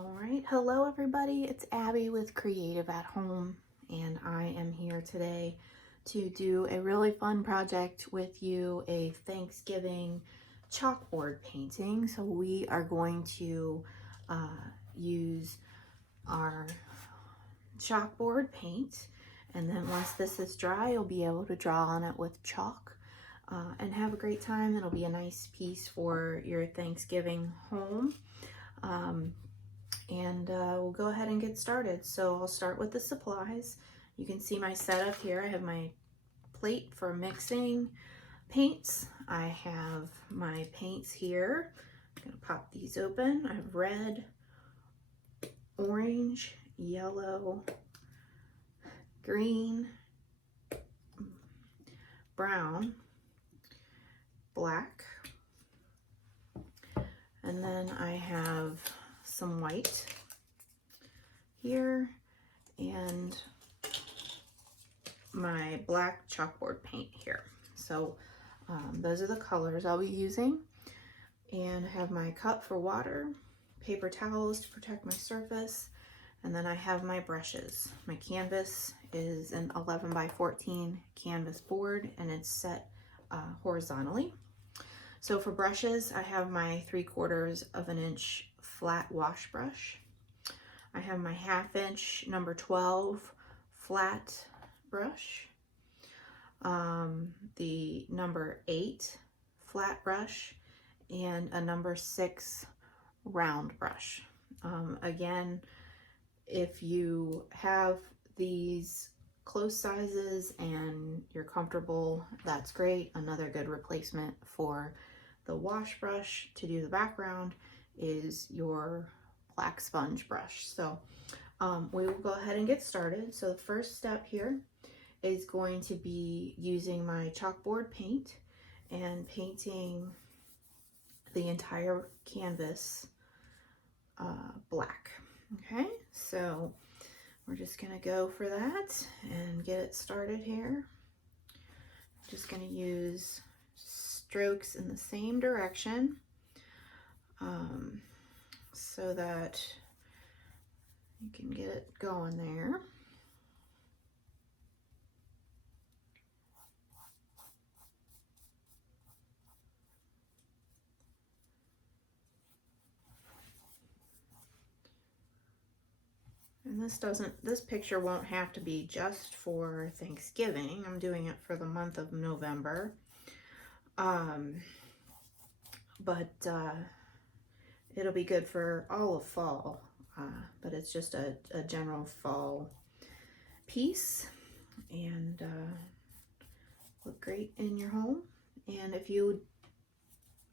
All right, hello everybody, it's Abby with Creative at Home, and I am here today to do a really fun project with you, a Thanksgiving chalkboard painting. So we are going to use our chalkboard paint, and then once this is dry, you'll be able to draw on it with chalk and have a great time. It'll be a nice piece for your Thanksgiving home. We'll go ahead and get started. So I'll start with the supplies. You can see my setup here. I have my plate for mixing paints. I have my paints here. I'm gonna pop these open. I have red, orange, yellow, green, brown, black, and then I have some white here and my black chalkboard paint here. So those are the colors I'll be using, and I have my cup for water, paper towels to protect my surface, and then I have my brushes. My canvas is an 11 by 14 canvas board, and it's set horizontally. So for brushes, I have my 3/4 of an inch flat wash brush. I have my 1/2 inch number 12 flat brush, the number 8 flat brush, and a number 6 round brush. Again, if you have these close sizes and you're comfortable, that's great. Another good replacement for the wash brush to do the background is your black sponge brush. So we will go ahead and get started. So the first step here is going to be using my chalkboard paint and painting the entire canvas black. Okay, so we're just gonna go for that and get it started here. I'm just gonna use strokes in the same direction so that you can get it going there. And this picture won't have to be just for Thanksgiving. I'm doing it for the month of November. It'll be good for all of fall, but it's just a general fall piece, and look great in your home. And if you,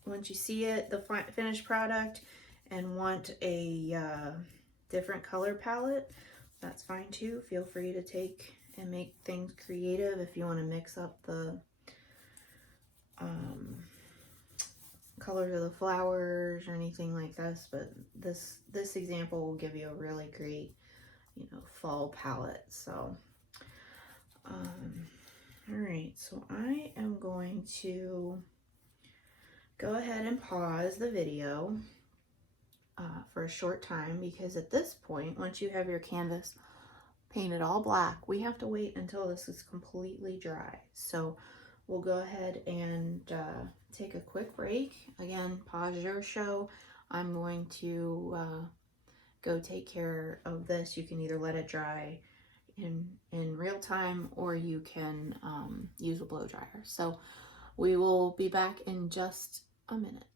once you see it, the finished product, and want a different color palette, that's fine too. Feel free to take and make things creative if you want to mix up the colors of the flowers or anything like this, but this example will give you a really great, fall palette. So all right, so I am going to go ahead and pause the video for a short time, because at this point, once you have your canvas painted all black, we have to wait until this is completely dry. So we'll go ahead and take a quick break. Again, pause your show. I'm going to go take care of this. You can either let it dry in real time, or you can use a blow dryer. So we will be back in just a minute.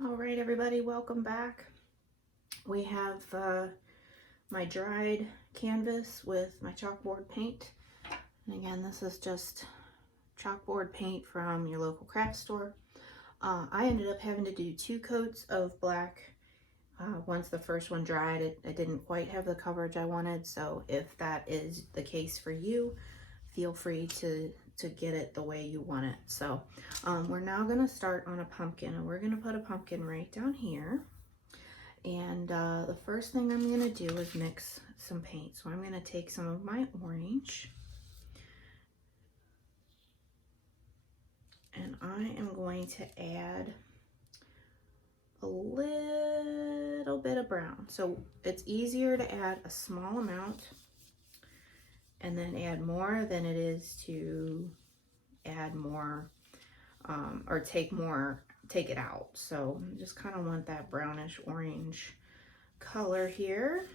All right, everybody, welcome back. We have my dried canvas with my chalkboard paint. And again, this is just chalkboard paint from your local craft store. I ended up having to do 2 coats of black. Once the first one dried, it didn't quite have the coverage I wanted. So if that is the case for you, feel free to get it the way you want it. So we're now going to start on a pumpkin, and we're going to put a pumpkin right down here. And the first thing I'm going to do is mix some paint. So I'm going to take some of my orange, and I am going to add a little little bit of brown. So it's easier to add a small amount and then add more than it is to add more or take it out. So just kind of want that brownish orange color here.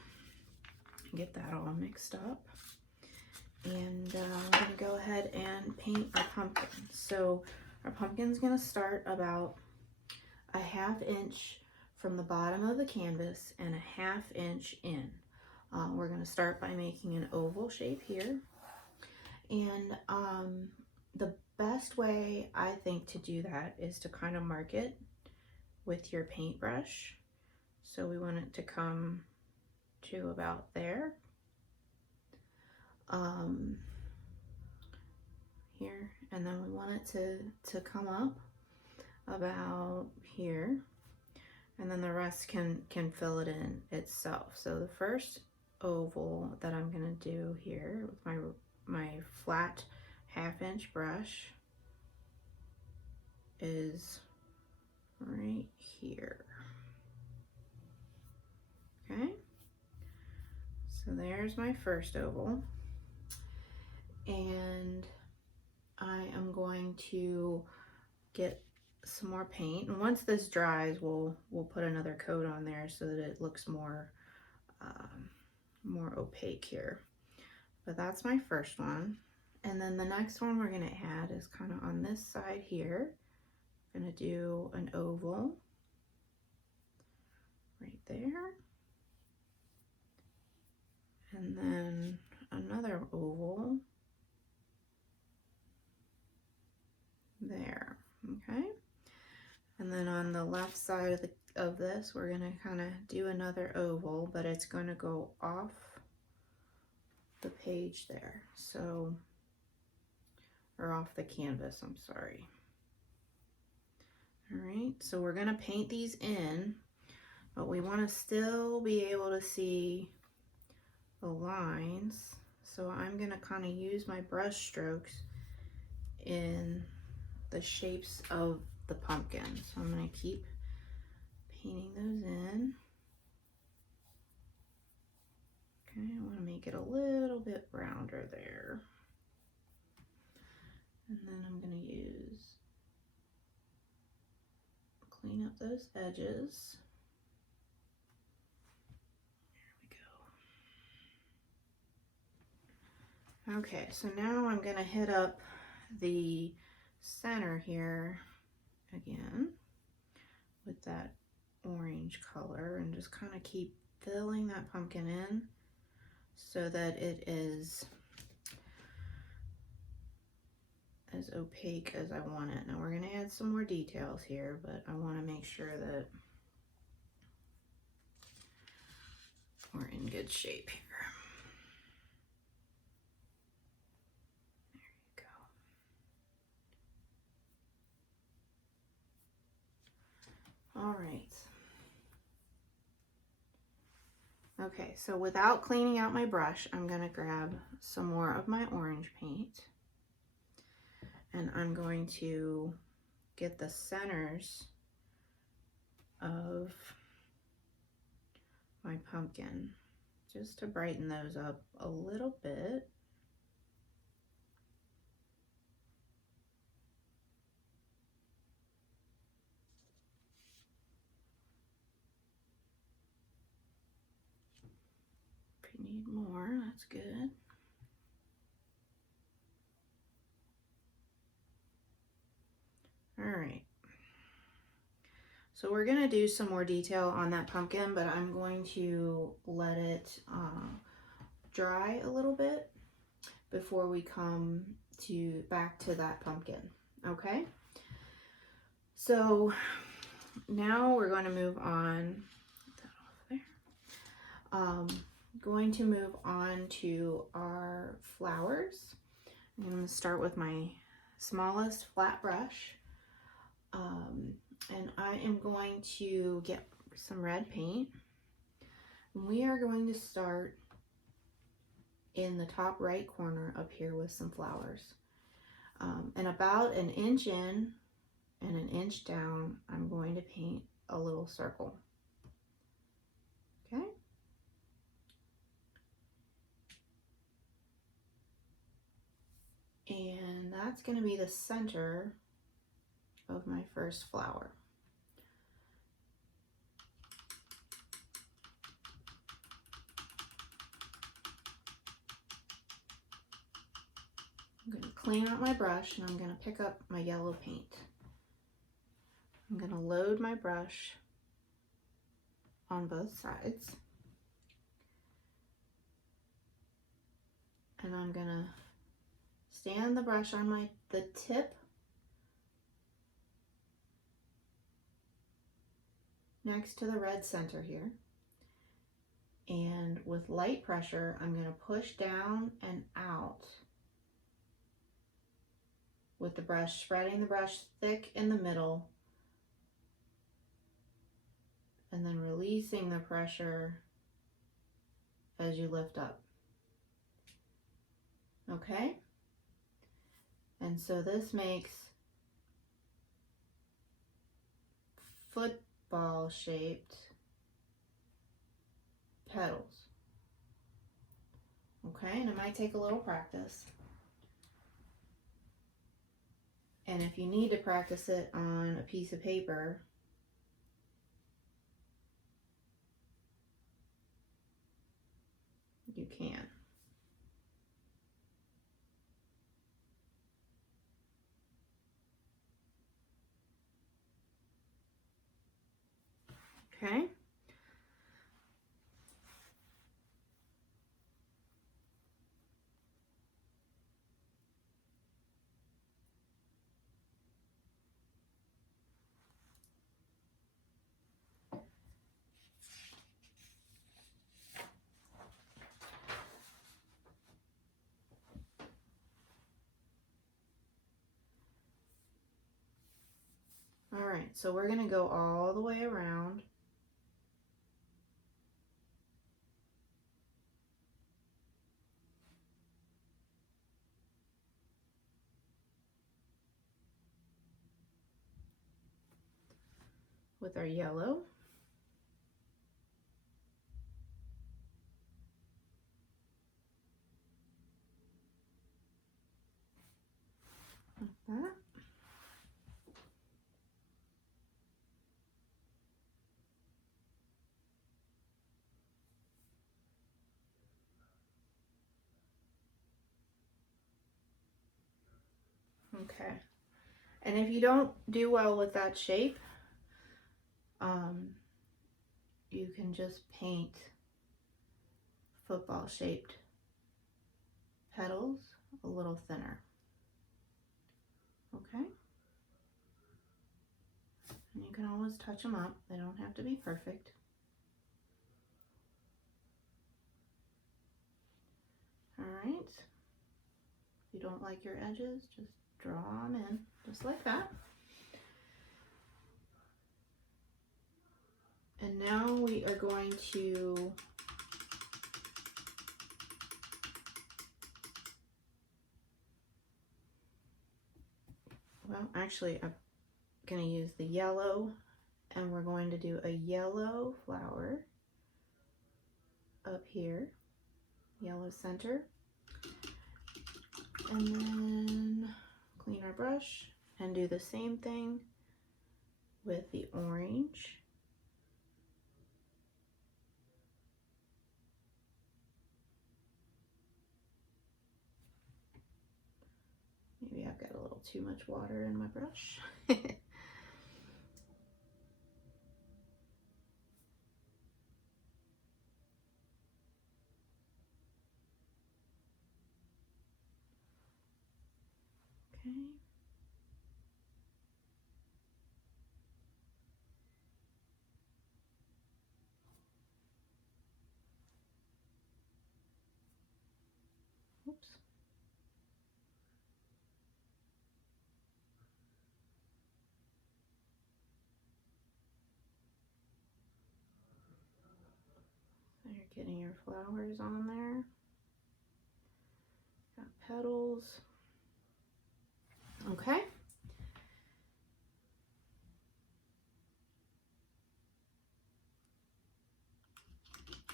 Get that all mixed up. And I'm going to go ahead and paint our pumpkin. So our pumpkin's going to start about a 1/2 inch from the bottom of the canvas and a 1/2 inch in. We're going to start by making an oval shape here. And the best way I think to do that is to kind of mark it with your paintbrush. So we want it to come to about there. Here, and then we want it to come up about here, and then the rest can fill it in itself. So the first oval that I'm gonna do here with my flat 1/2 inch brush is right here. Okay, so there's my first oval, and I am going to get some more paint, and once this dries we'll put another coat on there so that it looks more more opaque here. But that's my first one, and then the next one we're going to add is kind of on this side here. I'm going to do an oval right there, and then another oval there. Okay, and then on the left side of this we're going to kind of do another oval, but it's going to go off the page there, so, or off the canvas, I'm sorry. All right, so we're going to paint these in, but we want to still be able to see the lines, so I'm going to kind of use my brush strokes in the shapes of the pumpkin. So I'm going to keep painting those in. Okay, I want to make it a little bit rounder there. And then I'm going to clean up those edges. There we go. Okay, so now I'm going to hit up the center here again with that orange color and just kind of keep filling that pumpkin in so that it is as opaque as I want it. Now we're going to add some more details here, but I want to make sure that we're in good shape here. All right. Okay, so without cleaning out my brush, I'm going to grab some more of my orange paint, and I'm going to get the centers of my pumpkin just to brighten those up a little bit. If you need more, that's good. All right. So we're going to do some more detail on that pumpkin, but I'm going to let it dry a little bit before we come back to that pumpkin. Okay? So now we're going to move on. Put that off there. Going to move on to our flowers. I'm going to start with my smallest flat brush. And I am going to get some red paint. We are going to start in the top right corner up here with some flowers. And about 1 inch in and 1 inch down, I'm going to paint a little circle. that's going to be the center of my first flower. I'm going to clean out my brush and I'm going to pick up my yellow paint. I'm going to load my brush on both sides. And I'm going to stand the brush on the tip next to the red center here. And with light pressure, I'm going to push down and out with the brush, spreading the brush thick in the middle, and then releasing the pressure as you lift up. Okay? And so this makes football shaped petals. Okay, and it might take a little practice. And if you need to practice it on a piece of paper, you can. Okay. All right, so we're going to go all the way around. With our yellow. Like that. Okay. And if you don't do well with that shape, you can just paint football shaped petals a little thinner. Okay? And you can always touch them up. They don't have to be perfect. All right. If you don't like your edges, just draw them in, just like that. And now we are going to actually I'm going to use the yellow, and we're going to do a yellow flower up here, yellow center, and then clean our brush and do the same thing with the orange. Maybe I've got a little too much water in my brush. Okay. Oops. So you're getting your flowers on there. Got petals. Okay.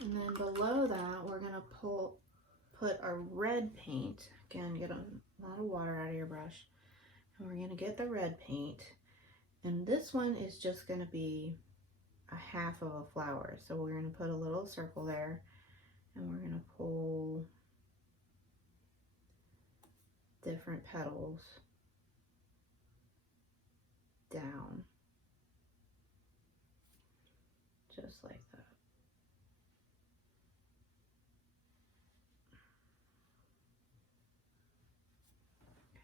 And then below that, we're going to put our red paint. Again, get on a lot of water out of your brush. And we're gonna get the red paint. And this one is just gonna be a half of a flower. So we're gonna put a little circle there and we're gonna pull different petals down. Just like that.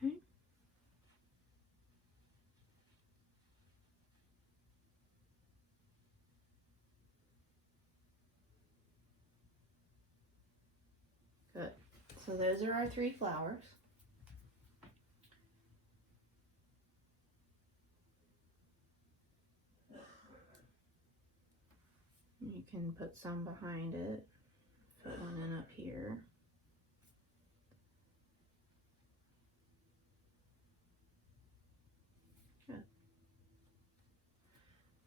Okay. Good. So those are our 3 flowers. You can put some behind it. Put one in up here. Good.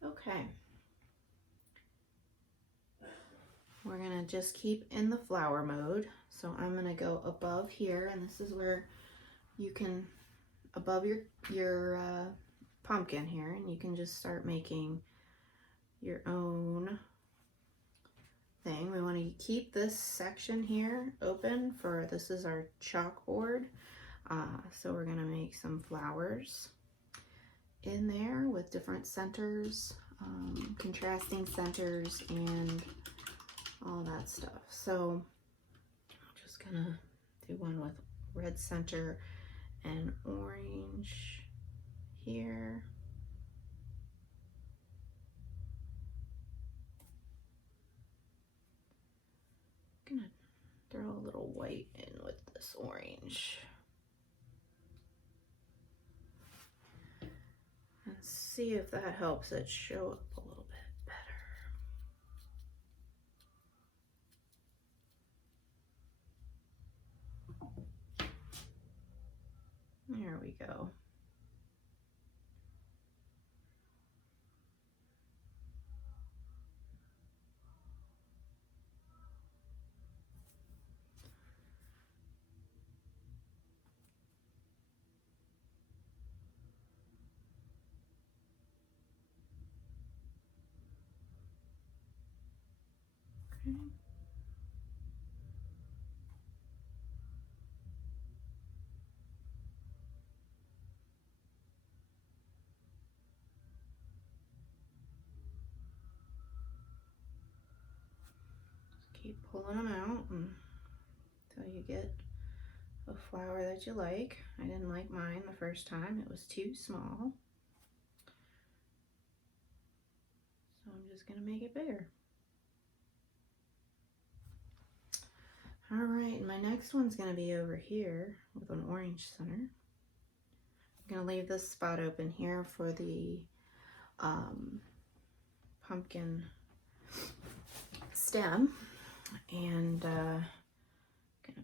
Okay. We're gonna just keep in the flower mode. So I'm gonna go above here, and this is where you can, above your pumpkin here, and you can just start making your own thing. We want to keep this section here open for, this is our chalkboard. So we're gonna make some flowers in there with different centers, contrasting centers, and all that stuff. So I'm just gonna do one with red center and orange here. I'm gonna throw a little white in with this orange. And see if that helps it show up a little bit better. There we go. Okay. Just keep pulling them out until you get a flower that you like. I didn't like mine the first time. It was too small. So I'm just gonna make it bigger. All right, my next one's gonna be over here with an orange center. I'm gonna leave this spot open here for the pumpkin stem, and gonna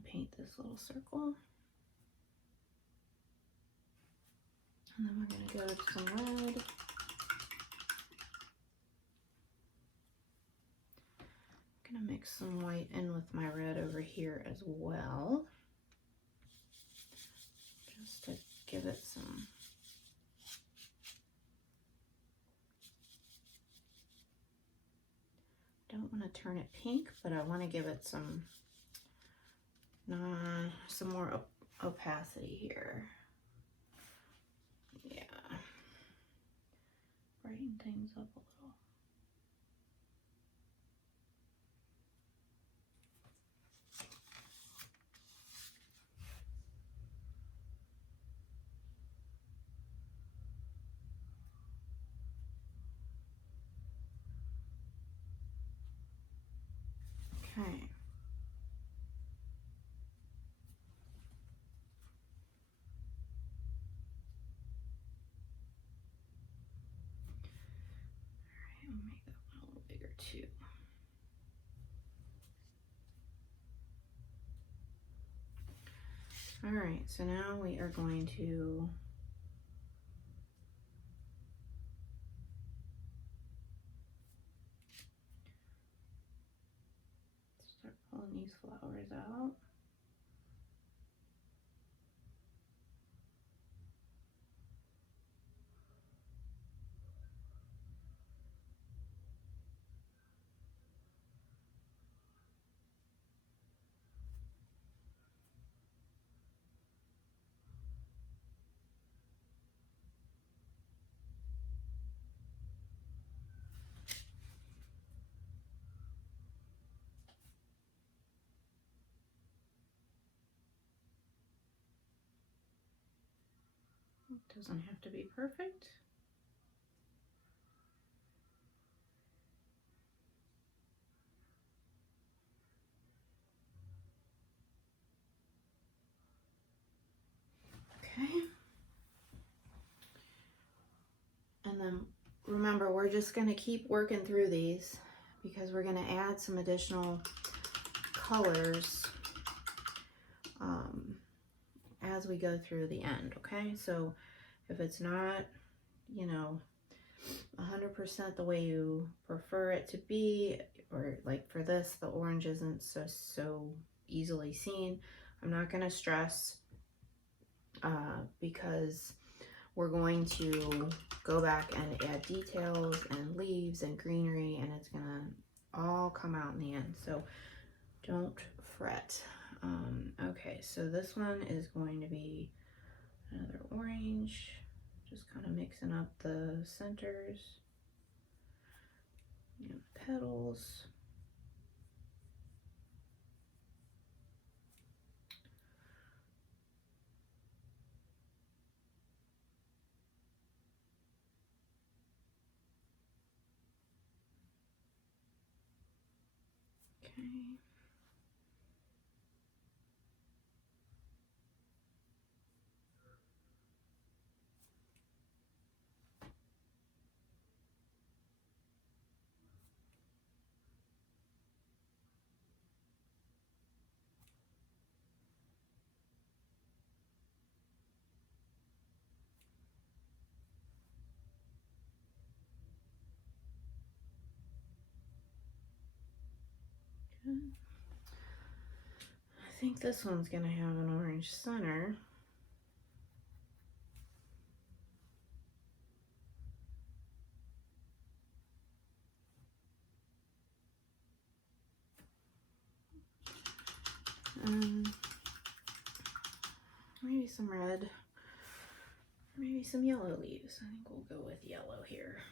paint this little circle. And then we're gonna go to some red. Gonna mix some white in with my red over here as well, just to give it some don't want to turn it pink, but I want to give it some more opacity here. Yeah, brighten things up a little. Okay. All right, I'll make that one a little bigger too. All right, so now we are going to start pulling these flowers out. It doesn't have to be perfect. Okay. And then remember, we're just going to keep working through these because we're going to add some additional colors as we go through the end, okay? So if it's not, you know, 100% the way you prefer it to be, or like for this, the orange isn't so easily seen, I'm not going to stress because we're going to go back and add details and leaves and greenery, and it's gonna all come out in the end, so don't fret. Okay, so this one is going to be another orange, just kind of mixing up the centers and petals. Okay. Good. I think this one's gonna have an orange center. Maybe some red, maybe some yellow leaves. I think we'll go with yellow here.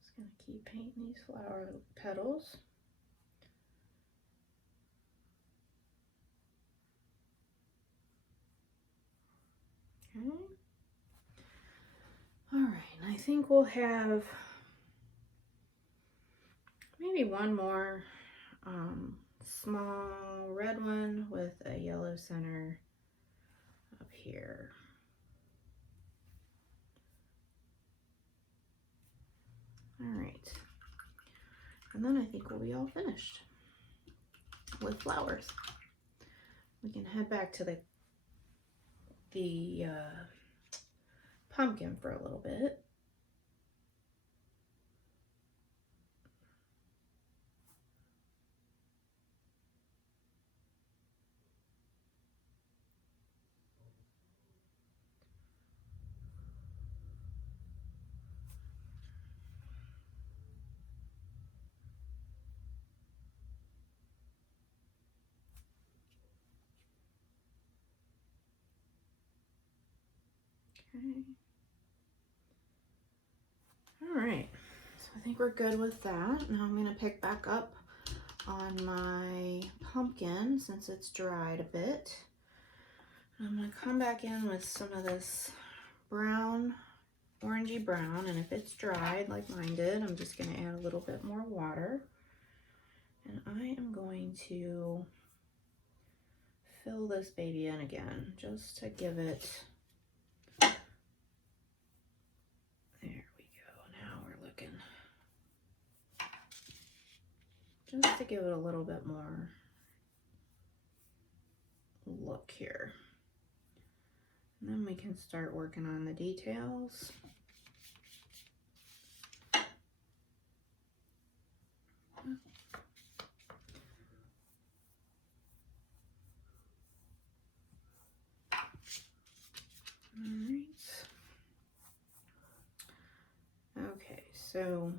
Just gonna keep painting these flower petals. Okay. All right, I think we'll have maybe one more small red one with a yellow center up here. All right, and then I think we'll be all finished with flowers. We can head back to the pumpkin for a little bit. Okay. All right, so I think we're good with that. Now I'm gonna pick back up on my pumpkin since it's dried a bit. I'm gonna come back in with some of this brown, orangey brown, and if it's dried like mine did, I'm just gonna add a little bit more water. And I am going to fill this baby in again, just to give it, there we go, now we're looking, just to give it a little bit more look here. And then we can start working on the details. So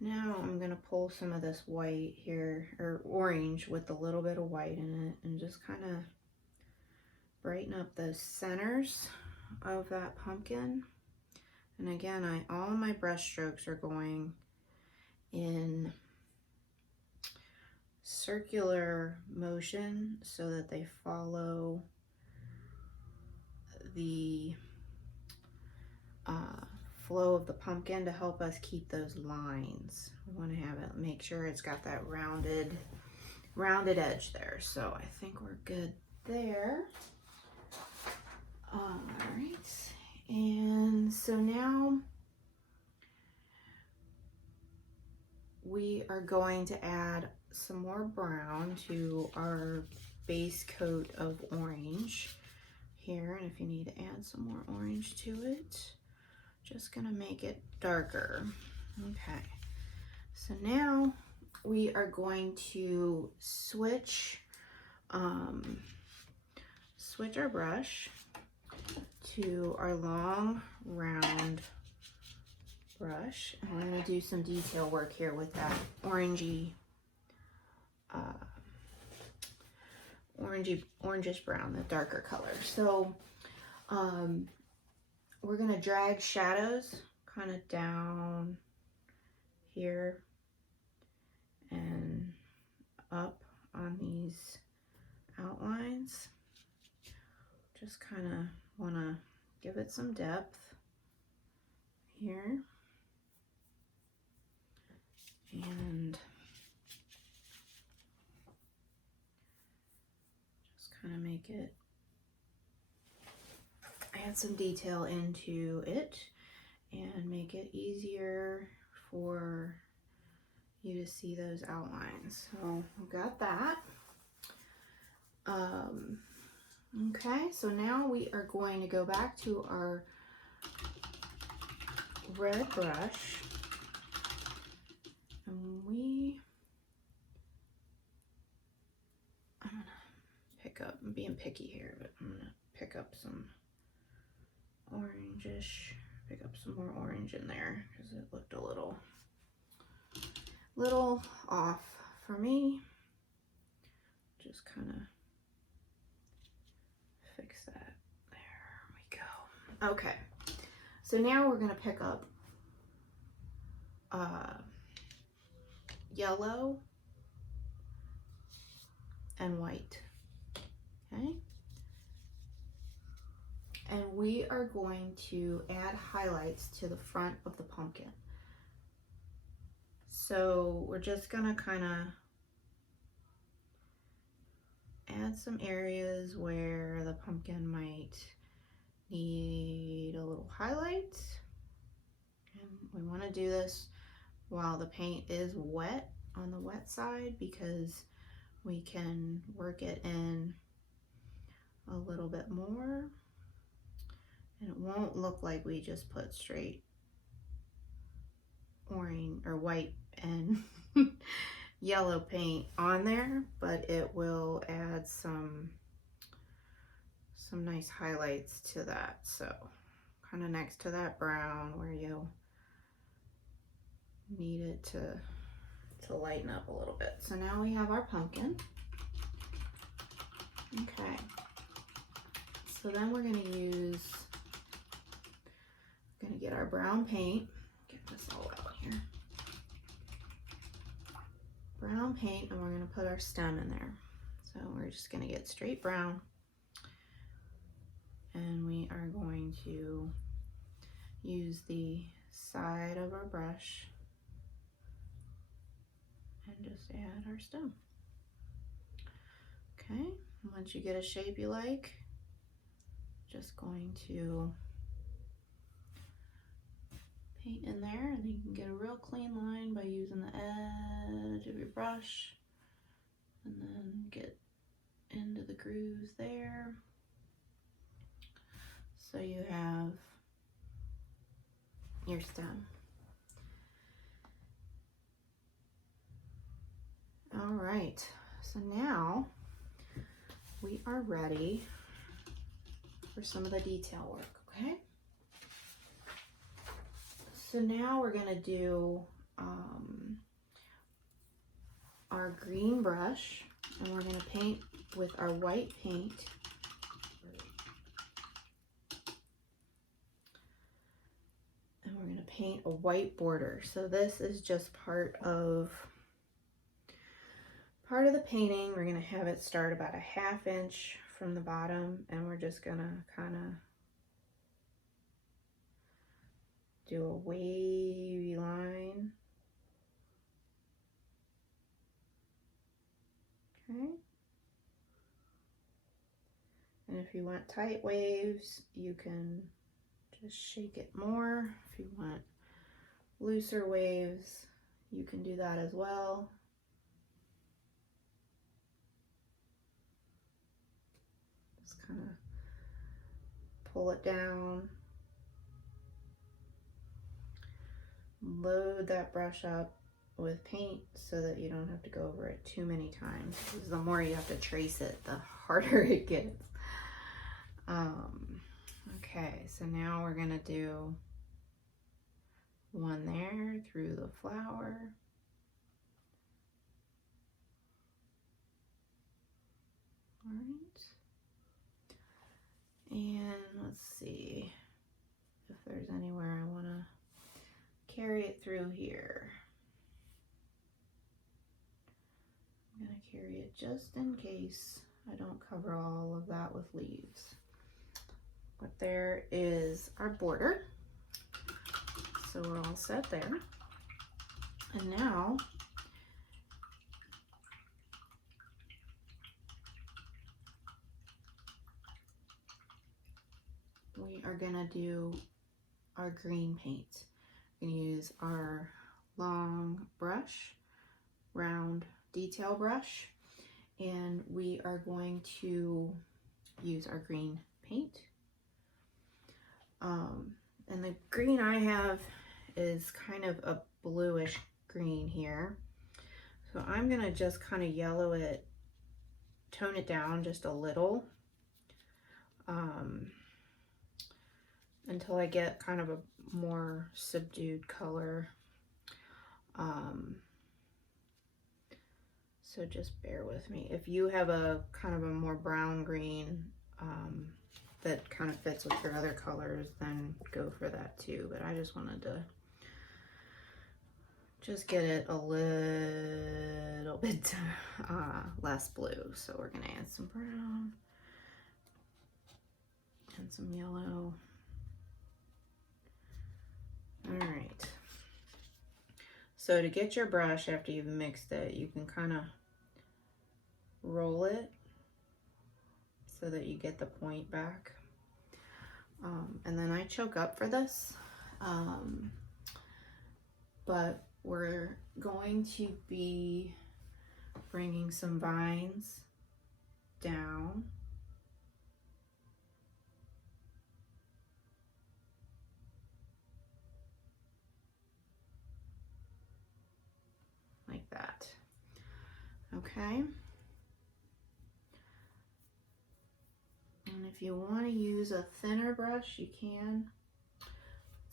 now I'm going to pull some of this white here, or orange with a little bit of white in it, and just kind of brighten up those centers of that pumpkin. And again, all my brush strokes are going in circular motion so that they follow the flow of the pumpkin to help us keep those lines. We want to have it, make sure it's got that rounded edge there. So I think we're good there. All right, and so now we are going to add some more brown to our base coat of orange here. And if you need to add some more orange to it, just gonna make it darker. Okay, so now we are going to switch our brush to our long round brush, and we're going to do some detail work here with that orangish brown, the darker color. So we're going to drag shadows kind of down here and up on these outlines. Just kind of want to give it some depth here, and just kind of make it, add some detail into it and make it easier for you to see those outlines. So we've got that. Okay, so now we are going to go back to our red brush, and I'm gonna pick up, I'm being picky here, but I'm gonna pick up some orangish, pick up some more orange in there because it looked a little off for me. Just kind of fix that. There we go. Okay, so now we're going to pick up yellow and white. Okay, and we are going to add highlights to the front of the pumpkin. So we're just going to kind of add some areas where the pumpkin might need a little highlight. And we want to do this while the paint is wet on the wet side, because we can work it in a little bit more and it won't look like we just put straight orange or white and yellow paint on there, but it will add some nice highlights to that. So kind of next to that brown where you'll need it to lighten up a little bit. So now we have our pumpkin. Okay, so then we're going to get our brown paint, get this all out here, brown paint, and we're going to put our stem in there. So we're just going to get straight brown, and we are going to use the side of our brush and just add our stem. Okay, once you get a shape you like, just going to paint in there, and you can get a real clean line by using the edge of your brush and then get into the grooves there. So you have your stem. All right, so now we are ready for some of the detail work, okay? So now we're gonna do our green brush, and we're gonna paint with our white paint. And we're gonna paint a white border. So this is just part of the painting. We're gonna have it start about a 1/2 inch from the bottom, and we're just gonna kind of do a wavy line. Okay. And if you want tight waves, you can just shake it more. If you want looser waves, you can do that as well. Just kind of pull it down. Load that brush up with paint so that you don't have to go over it too many times, because the more you have to trace it, the harder it gets. Okay, so now we're gonna do one there through the flower. All right. And let's see if there's anywhere I want to carry it through here. I'm going to carry it just in case I don't cover all of that with leaves. But there is our border. So we're all set there. And now we are gonna do our green paint. We're gonna use our long brush, round detail brush, and we are going to use our green paint. And the green I have is kind of a bluish green here. So I'm gonna just kind of yellow it, tone it down just a little, until I get kind of a more subdued color. So just bear with me. If you have a kind of a more brown green that kind of fits with your other colors, then go for that too. But I just wanted to just get it a little bit less blue. So we're gonna add some brown and some yellow. All right. So to get your brush after you've mixed it, you can kind of roll it so that you get the point back. And then I choke up for this, but we're going to be bringing some vines down. Like that. Okay. And if you want to use a thinner brush, you can,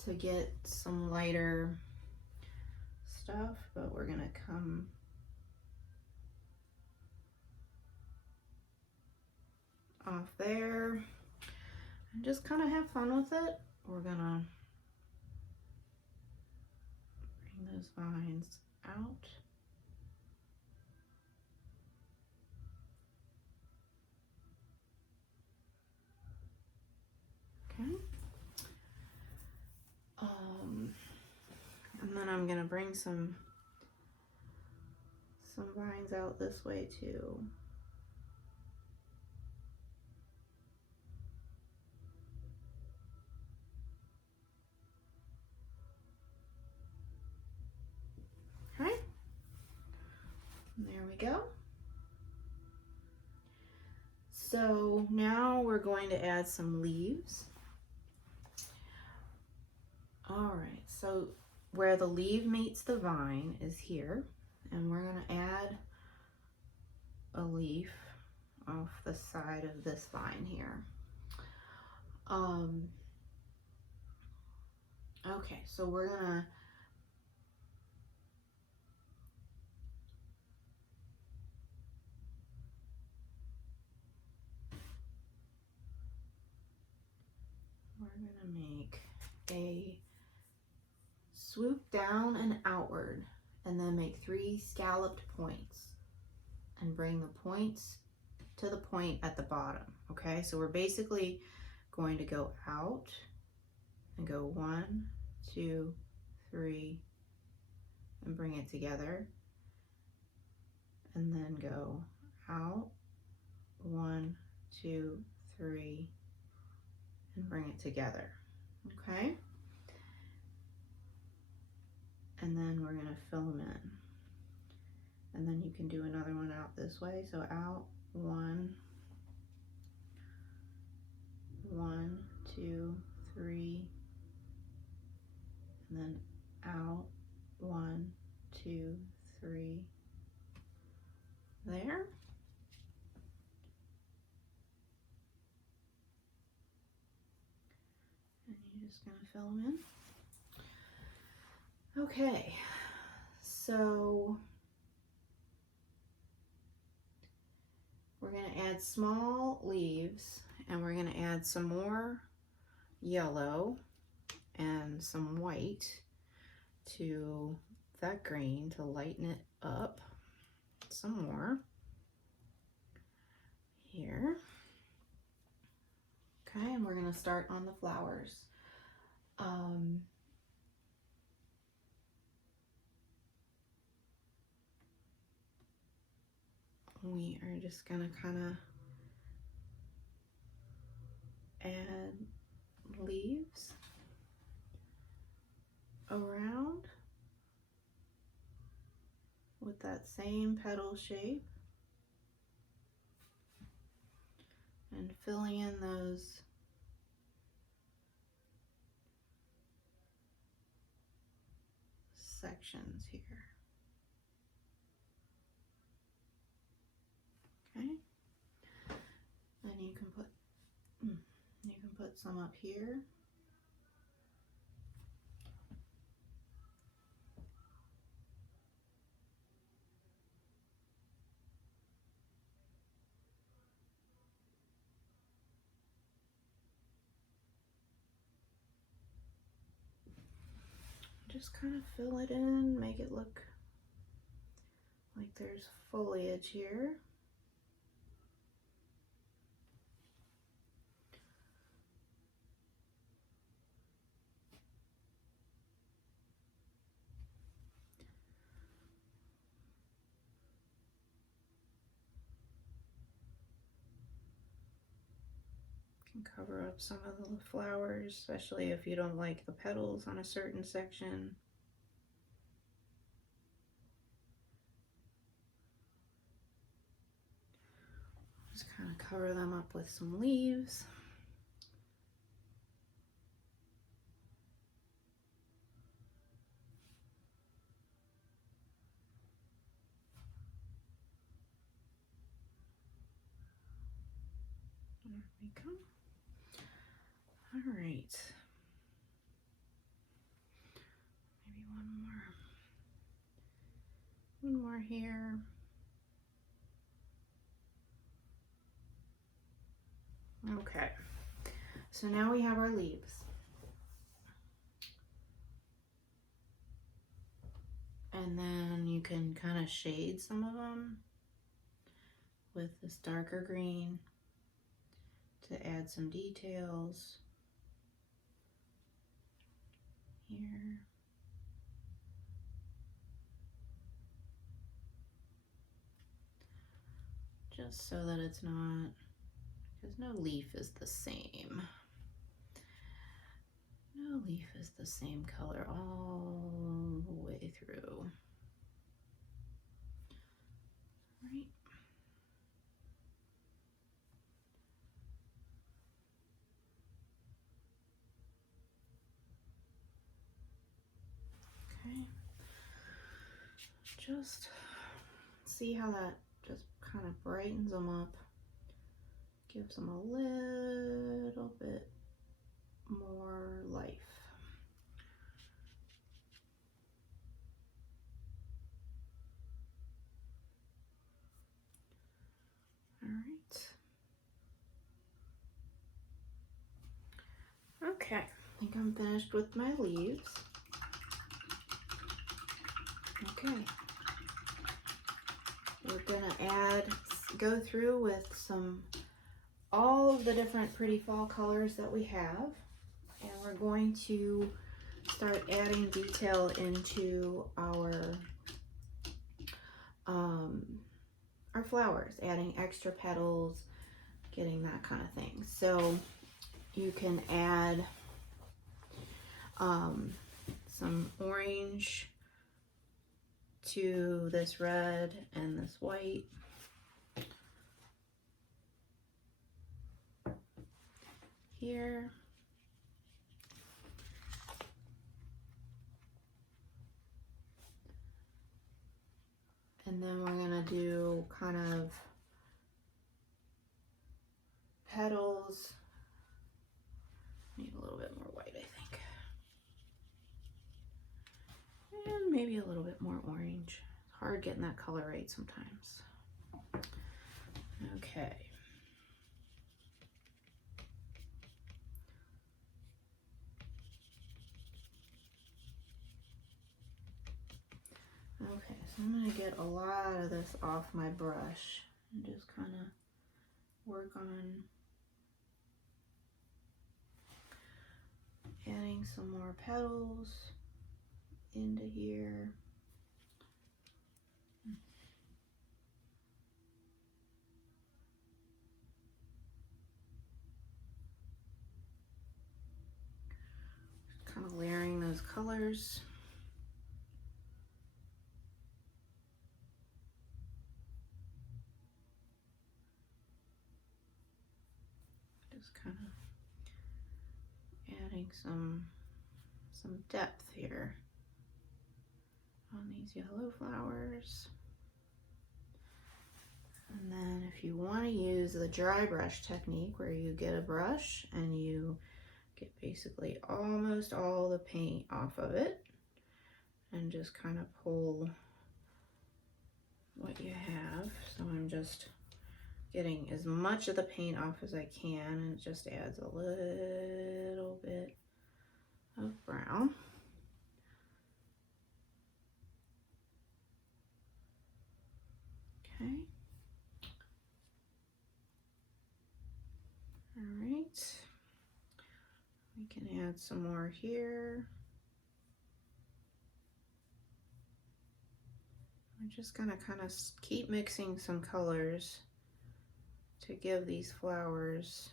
to get some lighter stuff, but we're gonna come off there and just kind of have fun with it. We're gonna bring those vines out. Okay. And then I'm gonna bring some vines out this way too. Okay. There we go. So now we're going to add some leaves. All right, so where the leaf meets the vine is here, and we're going to add a leaf off the side of this vine here. Okay, so we're gonna make a swoop down and outward, and then make 3 scalloped points and bring the points to the point at the bottom. Okay, so we're basically going to go out and go 1, 2, 3, and bring it together, and then go out 1, 2, 3, and bring it together. Okay, and then we're going to fill them in, and then you can do another one out this way. So out 1, 1, 2, 3, and then out 1, 2, 3, there. And you're just going to fill them in. Okay, so we're going to add small leaves, and we're going to add some more yellow and some white to that green to lighten it up some more here. Okay, and we're going to start on the flowers. We are just going to kind of add leaves around with that same petal shape and filling in those sections here. Okay, and you can put some up here. Just kind of fill it in, make it look like there's foliage here. Can cover up some of the flowers, especially if you don't like the petals on a certain section. Just kind of cover them up with some leaves. There we go. All right. Maybe one more here. Okay, so now we have our leaves. And then you can kind of shade some of them with this darker green to add some details here. Just so that it's not, because no leaf is the same. No leaf is the same color all the way through. Right. Okay. Just see how that just kind of brightens them up. Gives them a little bit more life. think I'm finished with my leaves. Okay. We're gonna go through with all of the different pretty fall colors that we have, and we're going to start adding detail into our flowers, adding extra petals, getting that kind of thing. So you can add some orange to this red and this white. Here. And then we're gonna do kind of petals. Need a little bit more white, I think. And maybe a little bit more orange. It's hard getting that color right sometimes. Okay. Okay, so I'm gonna get a lot of this off my brush and just kind of work on adding some more petals into here. Just kind of layering those colors. Just kind of adding some depth here on these yellow flowers. And then if you want to use the dry brush technique, where you get a brush and you get basically almost all the paint off of it and just kind of pull what you have. So I'm just getting as much of the paint off as I can, and it just adds a little bit of brown. Okay. All right. We can add some more here. I'm just gonna kind of keep mixing some colors to give these flowers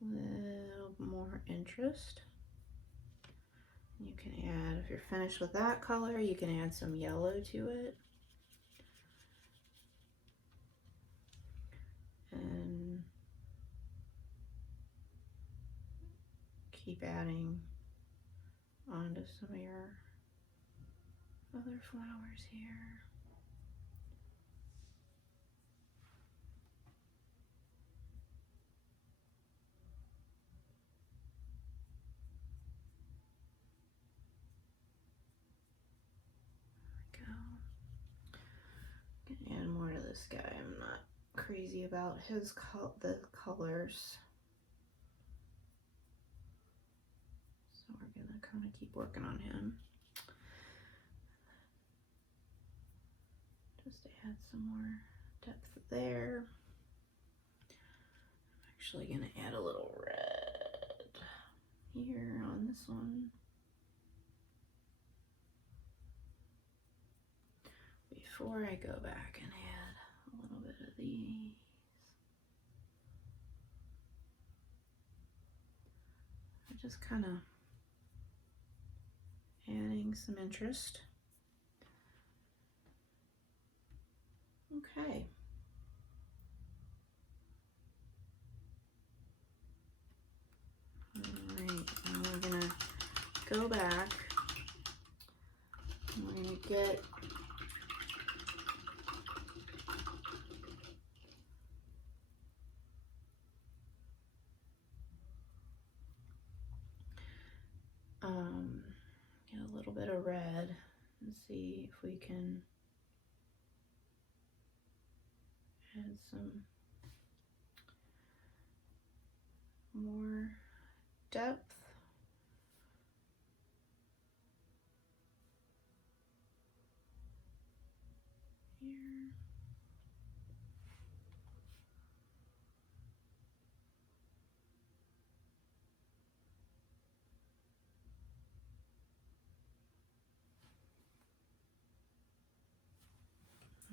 a little more interest. You can add, if you're finished with that color, you can add some yellow to it. And keep adding onto some of your other flowers here. Add more to this guy. I'm not crazy about the colors, so we're gonna kind of keep working on him. Just add some more depth there. I'm actually gonna add a little red here on this one. Before I go back and add a little bit of these. I'm just kind of adding some interest. Okay. All right, now we're gonna go back. We're gonna get get a little bit of red and see if we can add some more depth. Here.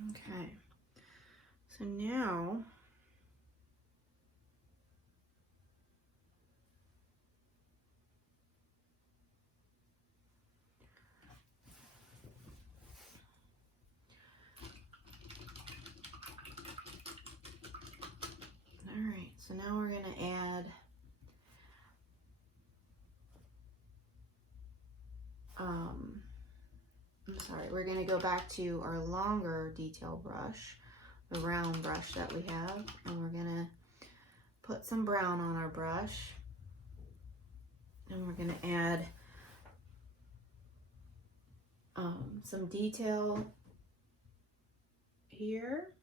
Okay, so now alright, so now we're going to add I'm sorry, we're going to go back to our longer detail brush, the round brush that we have, and we're going to put some brown on our brush, and we're going to add some detail here.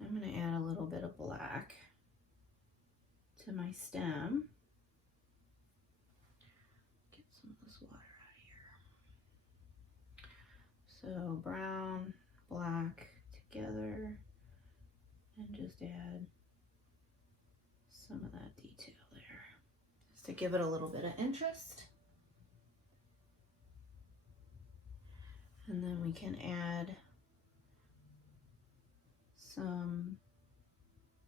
I'm going to add a little bit of black to my stem. Get some of this water out of here. So brown, black together, and just add some of that detail there, just to give it a little bit of interest. And then we can add some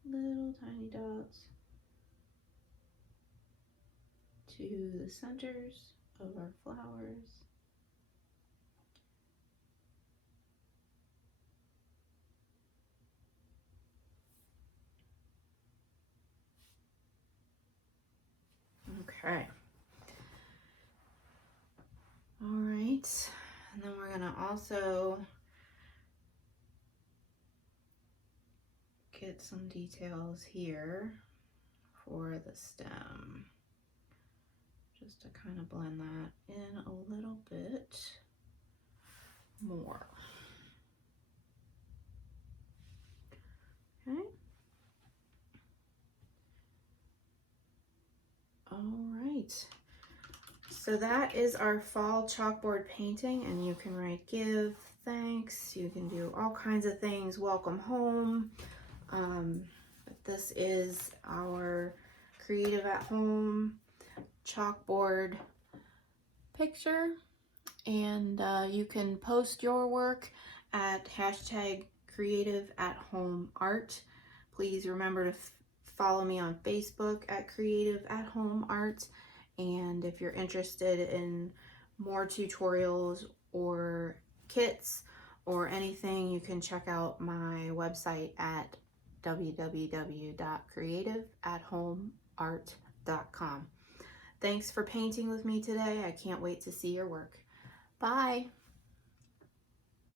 little tiny dots to the centers of our flowers. Okay. All right. And then we're gonna also get some details here for the stem, just to kind of blend that in a little bit more. Okay. All right. So that is our fall chalkboard painting, and you can write give, thanks, you can do all kinds of things, welcome home. But this is our creative at home chalkboard picture, and you can post your work at #creativeathomeart. Please remember to follow me on Facebook at Creative at Home Art, and if you're interested in more tutorials or kits or anything, you can check out my website at www.creativeathomeart.com. Thanks for painting with me today. I can't wait to see your work. Bye.